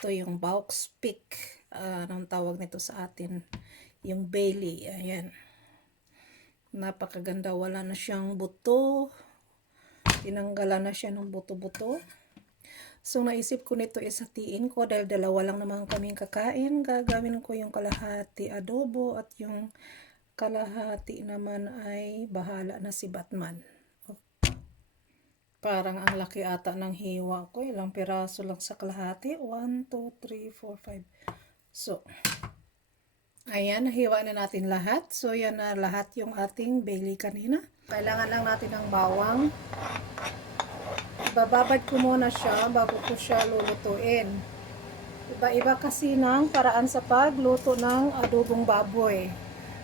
Ito yung box pick. Anong tawag nito sa atin? Yung Bailey. Ayan. Napakaganda. Wala na siyang buto. Tinanggalan na siya ng buto-buto. So, naisip ko nito isatiin ko dahil dalawa lang naman kaming kakain. Gagawin ko yung kalahati adobo at yung kalahati naman ay bahala na si Batman. Parang ang laki ata ng hiwa ko. Ilang piraso lang sa kalahati. 1, 2, 3, 4, 5. So, ayan, nahiwa na natin lahat. So, yan na lahat yung ating Bailey kanina. Kailangan lang natin ng bawang. Bababad ko muna siya bago ko siya lulutuin. Iba-iba kasi ng paraan sa pagluto ng adobong baboy.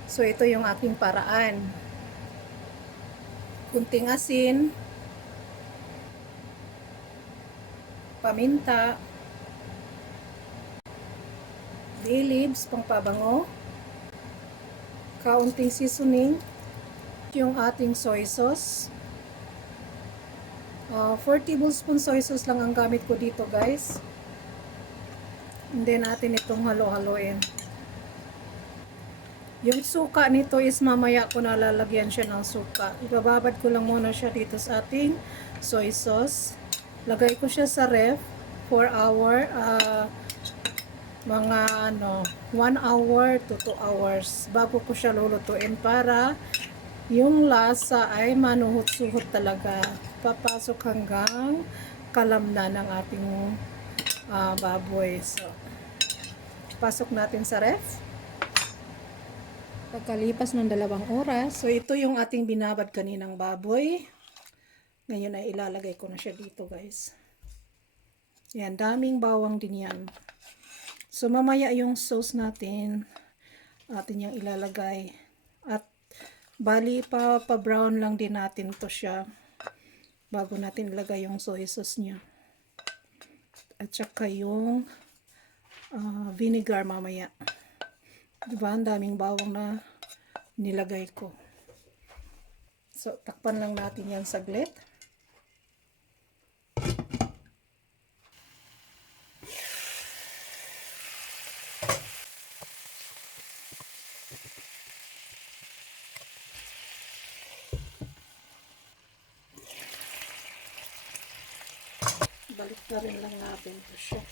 So, ito yung aking paraan. Kunting asin, paminta, bay leaves, pangpabango, kaunting seasoning, yung ating soy sauce. 4 tablespoon soy sauce lang ang gamit ko dito, guys. Hindi natin itong halo-haloin. Yung suka nito is mamaya ko nalalagyan siya ng suka. Ibababad ko lang muna siya dito sa ating soy sauce. Lagay ko siya sa ref for hour. Mga 1 hour to 2 hours bago ko siya lulutuin para yung lasa ay manuhot-suhot talaga. Papasok hanggang kalamnan ng ating baboy. So, pasok natin sa ref. Pagkalipas ng 2 oras, so ito yung ating binabad kaninang baboy. Ngayon ay ilalagay ko na siya dito, guys. Yan, daming bawang din yan. So, mamaya yung sauce natin, atin yung ilalagay. At bali pa-brown lang din natin to siya bago natin ilagay yung soy sauce niya. At saka yung vinegar mamaya. Diba? Ang daming bawang na nilagay ko. So, takpan lang natin yan saglit. Balik na rin lang natin ito siya.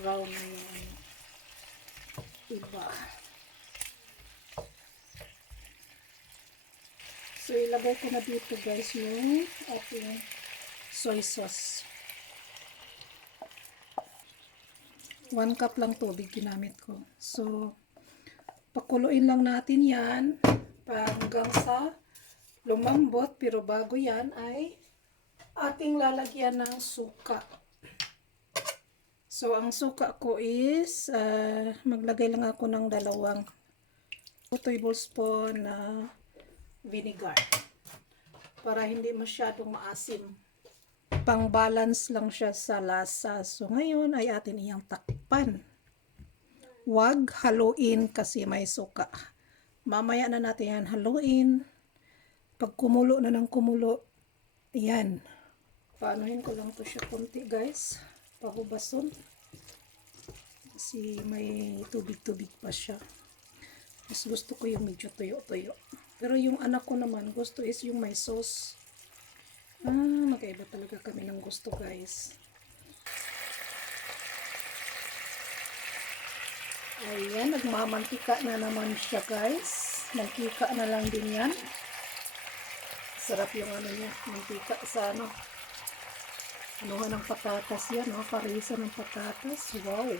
Brown na yung iba. So, ilagay ko na dito, guys, yung ating soy sauce. 1 cup lang tubig ginamit ko. So, pakuluin lang natin yan hanggang sa lumambot. Pero bago yan ay ating lalagyan ng suka. So, ang suka ko is maglagay lang ako ng 2 tablespoon na vinegar para hindi masyadong maasim. Pang-balance lang siya sa lasa. So, ngayon ay atin iyang takpan. Huwag haluin kasi may suka. Mamaya na natin yan haluin. Pag kumulo na ng kumulo, yan. Paanuhin ko lang to siya konti, guys. Pahubason. Kasi may tubig-tubig pa siya. Mas gusto ko yung medyo tuyo-tuyo. Pero yung anak ko naman, gusto is yung may sauce. Magkaiba talaga kami ng gusto, guys. Ayan, nagmamantika na naman siya, guys. Mantika na lang din yan. Sarap yung niya, mantika sa anuhan ng patatas yan, parisa ng patatas. Wow!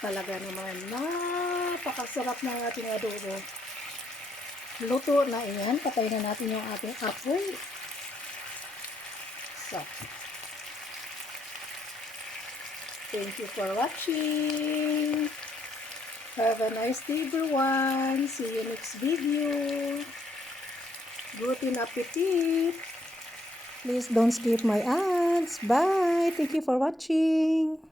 Talaga naman, napakasarap ng ating adobo. Luto na yan. Patayin na natin yung ating apoy. So, thank you for watching. Have a nice day, everyone. See you next video. Good appetit. Please don't skip my ads. Bye. Thank you for watching.